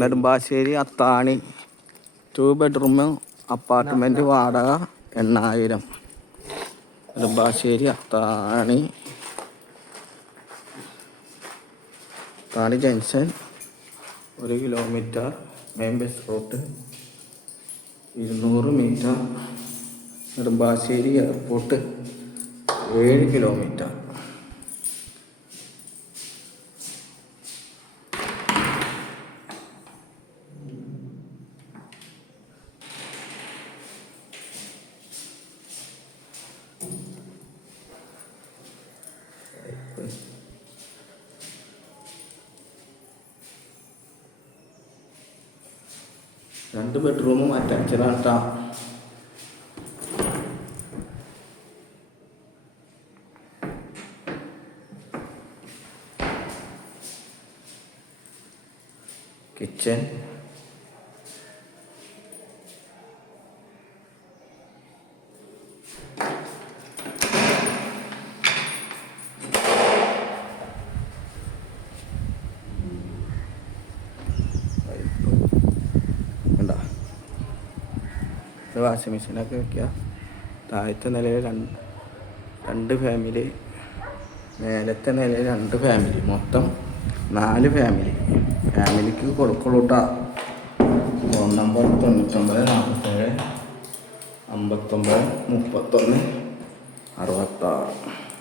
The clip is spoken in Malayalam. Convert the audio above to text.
നെടുമ്പാശ്ശേരി അത്താണി 2 bedroom അപ്പാർട്ട്മെൻറ്റ് വാടക 8,000. Nedumbassery Athani junction 1 kilometer main bus route 200 meter. Nedumbassery airport 7 kilometer. രണ്ട് ബെഡ്റൂമും അറ്റാച്ച്ഡാണ് കേട്ടോ. കിച്ചൺ, വാഷിംഗ് മെഷീനൊക്കെ വയ്ക്കുക. താഴത്തെ നിലയിൽ രണ്ട് ഫാമിലി, മേലത്തെ നിലയിൽ 2 ഫാമിലി, മൊത്തം 4 ഫാമിലി. ഫാമിലിക്ക് കൊടുക്കുള്ളൂ കേട്ടോ. Phone number 99 47 59 31 66.